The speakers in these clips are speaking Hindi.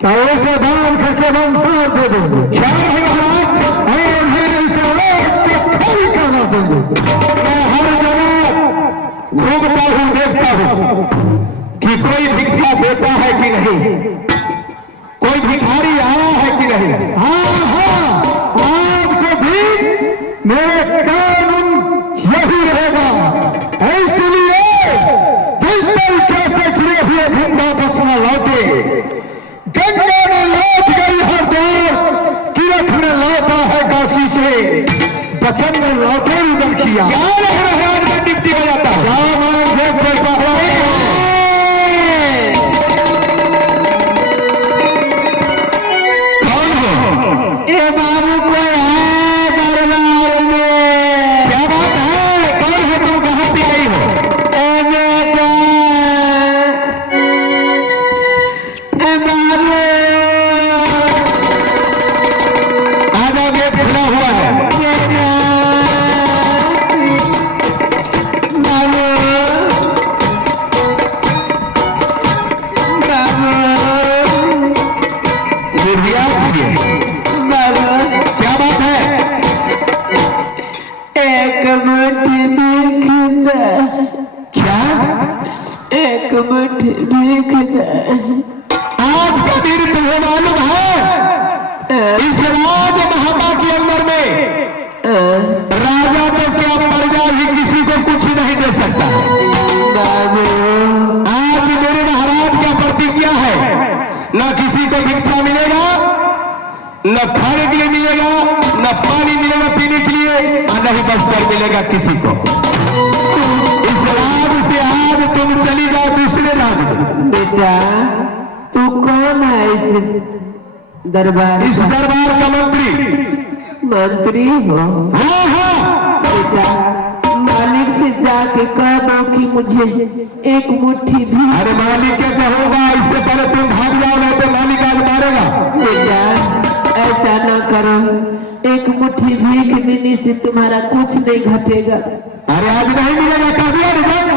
क्या ऐसे दान करके वंशार दे देंगे? क्या है महाराज? खाली करना देंगे। मैं हर जगह घूमता हूं, देखता हूं कि कोई भिक्षा देता है कि नहीं, कोई भिखारी आया है कि नहीं। हाँ हाँ, आज को भी मेरे कानून यही रहेगा। इसलिए जिस तरीके से गिरे हुए गंगा बसना लौटे, गंगा में लौट गई हर दौर, किरत में लौटा है काशी से, बचन में लौटे उधर किया। क्या रह रहा है आज में डिप्टी हो जाता है। क्या मान देख पड़ता है। कौन हो? ये बाबू को है दरबार में। क्या बात है? कौन है तुम? कहां से आई हो? बाबू आधा गेट खुला हुआ है। क्या बात है? एक मुट्ठी भीख दे। क्या? एक मुट्ठी भीख दे। आज का दिन तुम्हें मालूम है, इस राज महामा के अंदर में राजा तो क्या, प्रजा ही किसी को कुछ नहीं दे सकता। बाबू आज मेरे महाराज का प्रतिज्ञा है, न किसी को भिक्षा मिलेगा, न खाने के लिए मिलेगा, न पानी मिलेगा पीने के लिए, और न ही बस्तर मिलेगा किसी को। इस राज से आज तुम चली जाओ दूसरे राज में। बेटा तू कौन है इस दरबार? इस दरबार का मंत्री। मंत्री हो? हाँ हाँ। बेटा मालिक से जाके कह दो कि मुझे एक मुट्ठी भी। अरे मालिक के कहूंगा, इससे पहले तुम भाग जाओ, नहीं तो मालिक आज मारेगा। बेटा ऐसा न करो, एक मुट्ठी भीख देने से तुम्हारा कुछ नहीं घटेगा। अरे आज नहीं मिलेगा, कह दिया रिजल्ट।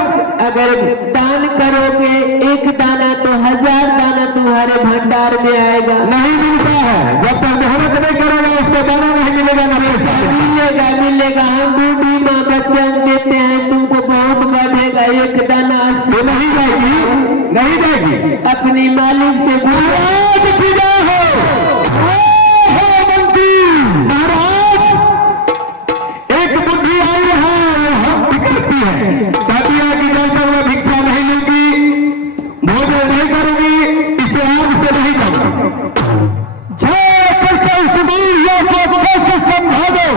अगर दान करोगे एक दाना तो 1000 दाना तुम्हारे भंडार में आएगा। नहीं मिलता है, जब तक मेहनत नहीं करोगे उसको दाना नहीं मिलेगा, ना पैसा मिलेगा। मिलेगा, हम बूढ़ी माँ बच्चन देते हैं, तुमको बहुत बढ़ेगा। एक दाना तो नहीं जाएगी, नहीं जाएगी। अपनी मालिक से महाराज पूजा हो मंत्री। महाराज एक बुद्धि आई है, हम बिगड़ती है। कहती है कि जब तक मैं भिक्षा नहीं लूंगी, भोजन नहीं करूंगी, इस राज से नहीं जाऊंगी। जय करके इस वीर को अच्छे से समझा दो।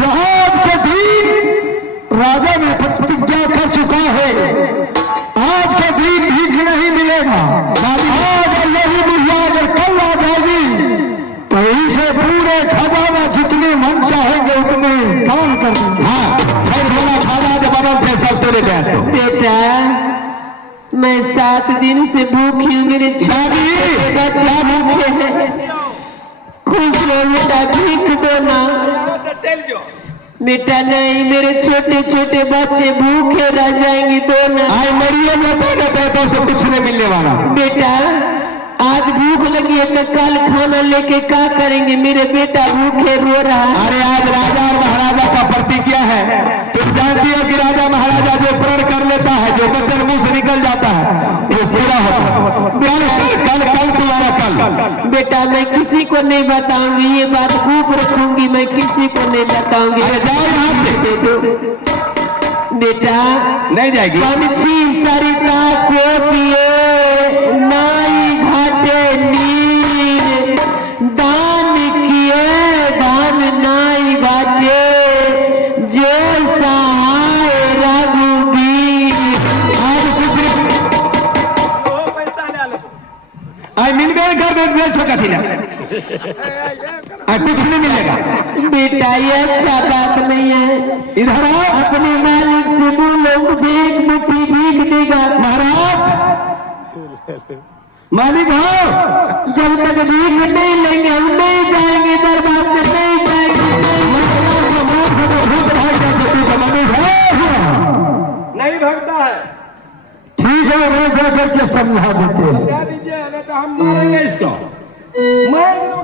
यह आज के दिन राजा ने प्रतिज्ञा कर चुका है, आज के दिन भीख नहीं मिलेगा। आज यही बुढ़िया अगर कल आ जाएगी तो इसे पूरे खजाना जितने मन चाहेंगे उतने दान कर देंगे। हाँ, छठ वाला खाना जब बनल से सब तेरे गए। तो बेटा मैं 7 दिन से भूखी हूँ, मेरे छोटे बच्चा भूखे हैं। खुश रहो बेटा, भीख दो ना। बेटा नहीं, मेरे छोटे छोटे बच्चे भूखे रह जाएंगे, दो ना। आज मरिए में पैसों से कुछ नहीं मिलने वाला। बेटा आज भूख लगी है तो कल खाना लेके क्या करेंगे? मेरे बेटा भूखे रो रहा है। अरे आज राजा और महाराजा का प्रतिज्ञा है। तुम जानती हो कि राजा महाराजा जो प्रण कर लेता है, जो वचन मुंह से निकल जाता है, वो पूरा होता है। कल तुम्हारा कल। बेटा मैं किसी को नहीं बताऊंगी, ये बात भूख रखूंगी, मैं किसी को नहीं बताऊंगी। अरे जाओ यहाँ से। दे दो बेटा। नहीं जाएगी। पंछी सरिता को पिए नाई घाटे नीर, दान किए दान नाई घाटे, जो सहाय रघुबीर। आज कुछ आज मिल गए घर छोटा थी ना, कुछ नहीं मिलेगा। बेटा ये अच्छा बात नहीं है। इधर आओ। अपने मालिक से बोलो मुझे एक मुट्ठी भीख देगा। महाराज मालिक हो, जब तक भीख नहीं लेंगे हम नहीं जाएंगे, दरबार से नहीं जाएंगे। नहीं भागता है। ठीक है, करके समझा देते हैं। समझा दीजिए, नहीं तो हम मारेंगे इसको, मारेंगे तो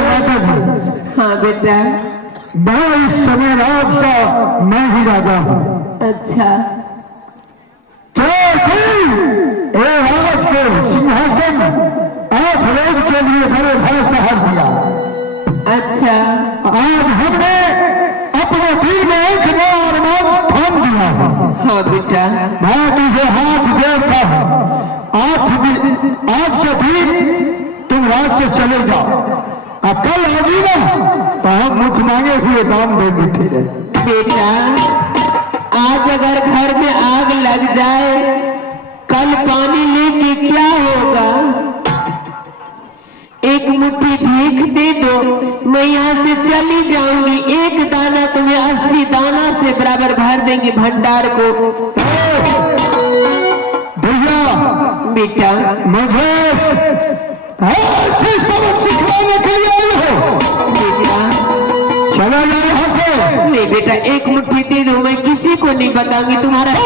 राजा जी, हाँ बेटा। मैं इस समय राज का मैं ही राजा हूँ। अच्छा ए राज के सिंहासन 8 रोज के लिए बड़े भाई साहब दिया। अच्छा आज हमने अपने दिल में एक बार नाम थाम दिया। हाँ बेटा। मैं तुझे हाथ देता हूँ, आज के दिन तुम राज से चले जाओ। अब कल होगी ना तो हम मुख मांगे हुए दाम देंगे फिर। बेटा आज अगर घर में आग लग जाए, कल पानी लेके क्या होगा? एक मुट्ठी भीख दे दो, मैं यहाँ से चली जाऊंगी। एक दाना तुम्हें 80 दाना से बराबर भर देंगे भंडार को। भैया बेटा मुझे ऐसी सबक सिखाने के लिए आई हो। बेटा चलो जाओ यहाँ से। नहीं बेटा, एक मुट्ठी दे दो, मैं किसी को नहीं बताऊंगी तुम्हारा सब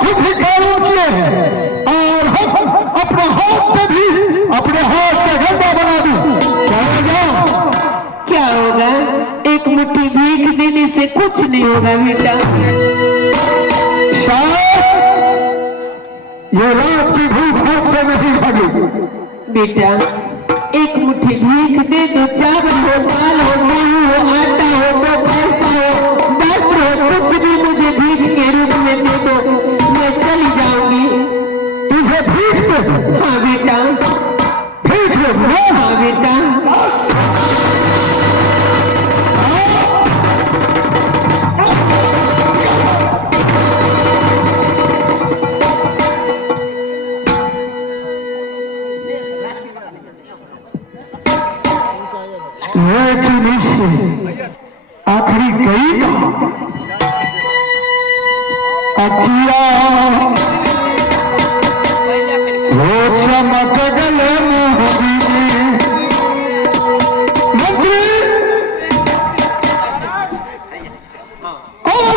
खुद ही कानून किए हैं और हम अपने हाथ से भी अपने हाथ का गंदा बना दूं। चलो जाओ। क्या होगा? एक मुट्ठी भीख देने से कुछ नहीं होगा बेटा। ये रात की भूख हाथ से नहीं भागी। बेटा एक मुट्ठी भीख दे दो, चावल हो, दाल हो, गेहूं हो, आटा हो, तो पैसा हो, वस्त्र हो, कुछ भी मुझे भीख के रूप में दे दो, मैं चली जाऊंगी। तुझे भीख दे दो? हाँ बेटा। भीख दे दो? हाँ बेटा। आखिरी कई का अकिया वो चमक गले मंत्री और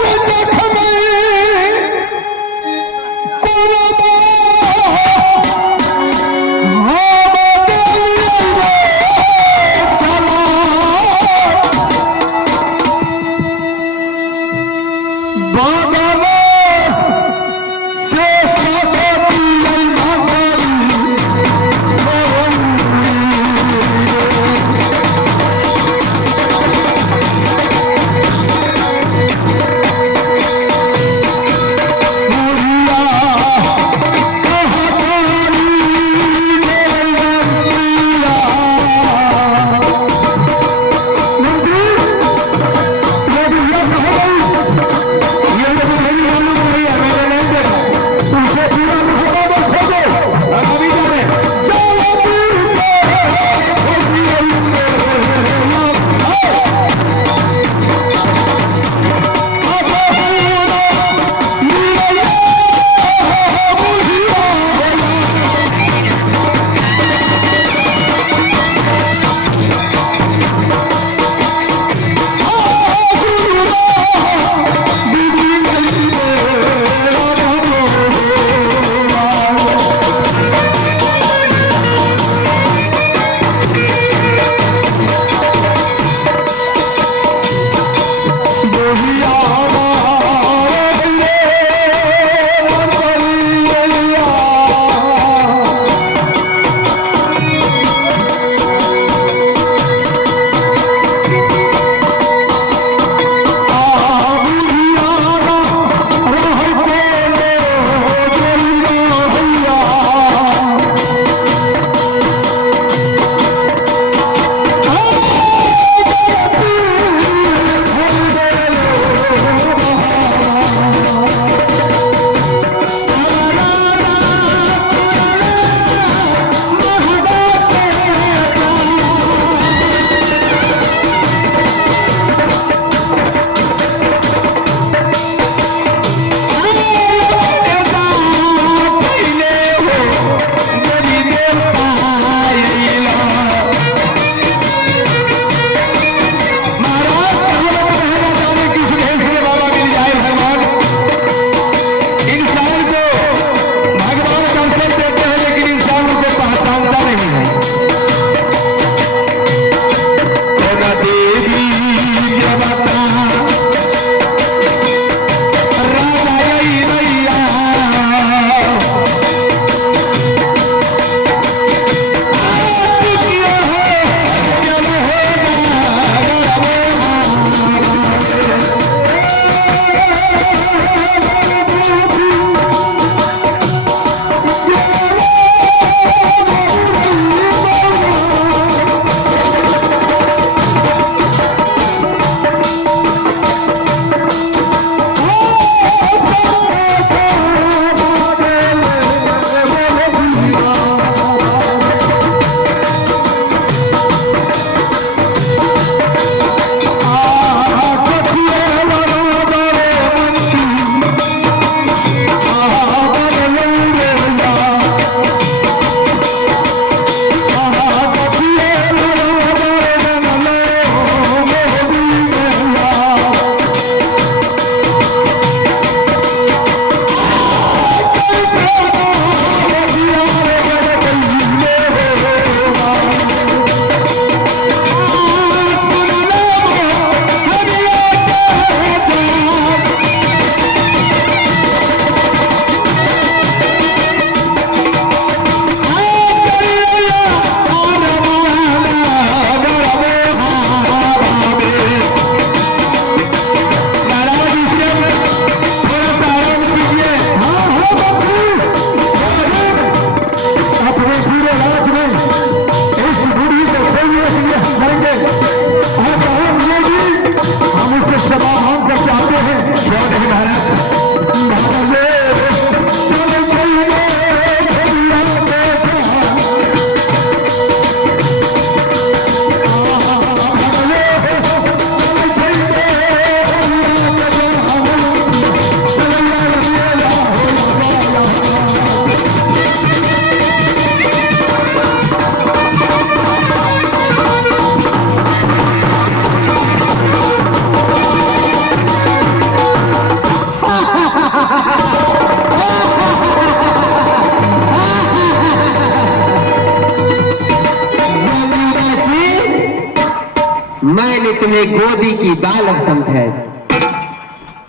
मैंने तुम्हें गोदी की बालक समझा,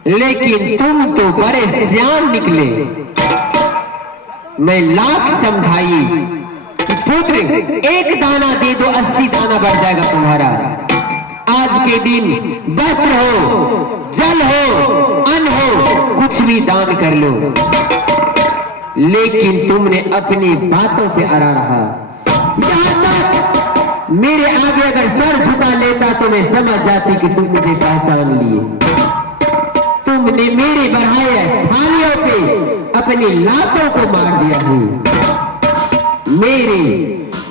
लेकिन तुम तो बड़े सियान निकले। मैं लाख समझाई कि पुत्र एक दाना दे दो 80 दाना बढ़ जाएगा तुम्हारा। आज के दिन वस्त्र हो, जल हो, अन्न हो, कुछ भी दान कर लो, लेकिन तुमने अपनी बातों पे अड़ा रहा। यहां तक मेरे आगे अगर सर झुका लेता तो मैं समझ जाती कि तुम मुझे पहचान लिए। तुमने मेरे बढ़ाए थालियों पे अपनी लातों को मार दिया है। मेरे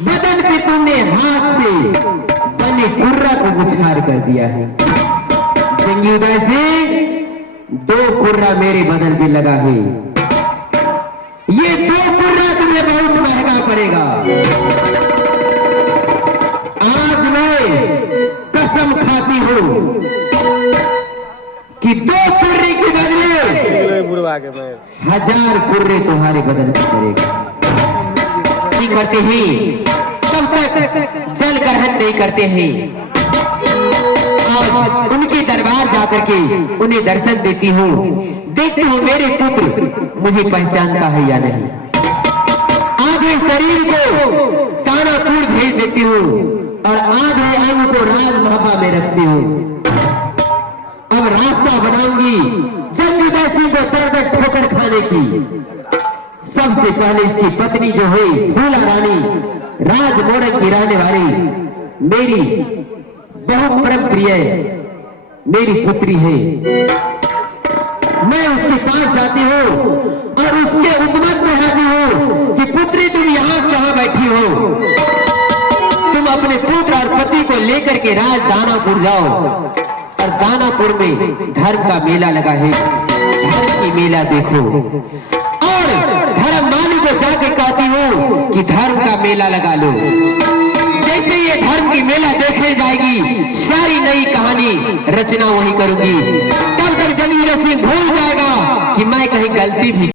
बदन पे तुमने हाथ से बने कुर्रा को गुच्छार कर दिया है। संयुदा से 2 कुर्रा मेरे बदन पे लगा है। ये 2 कुर्रा तुम्हें बहुत महंगा पड़ेगा। आज मैं कसम खाती हूं कि 2 कुर्रे के बदले 1000 कुर्रे तुम्हारे बदन पे पड़ेगा। नहीं करते हैं तब तक जल ग्रहण नहीं करते हैं। आज उनके दरबार जाकर के उन्हें दर्शन देती हूँ, देखती हूँ मेरे पुत्र मुझे पहचानता है या नहीं। आधे शरीर को तानापुर भेज देती हूँ और आधे अंग को राजमहबा में रखती हूँ। अब रास्ता बनाऊंगी जंगीदासी को दर ठोकर खाने की। सबसे पहले इसकी पत्नी जो हुई फूला रानी, राजमोरक की रहने वाली मेरी बहुत परम प्रिय मेरी पुत्री है। मैं उसके पास जाती हूँ और उसके उद्मत में जाती हूँ कि पुत्री तुम यहाँ कहाँ बैठी हो। तुम अपने पुत्र और पति को लेकर के राज दानापुर जाओ और दानापुर में धर्म का मेला लगा है, धर्म की मेला देखो। और धर्म माली को जाके कहती हूँ कि धर्म का मेला लगा लो। जैसे ये धर्म की मेला देखने जाएगी, सारी नई कहानी रचना वही करूंगी। तब तक जमीर सिंह भूल जाएगा कि मैं कहीं गलती भी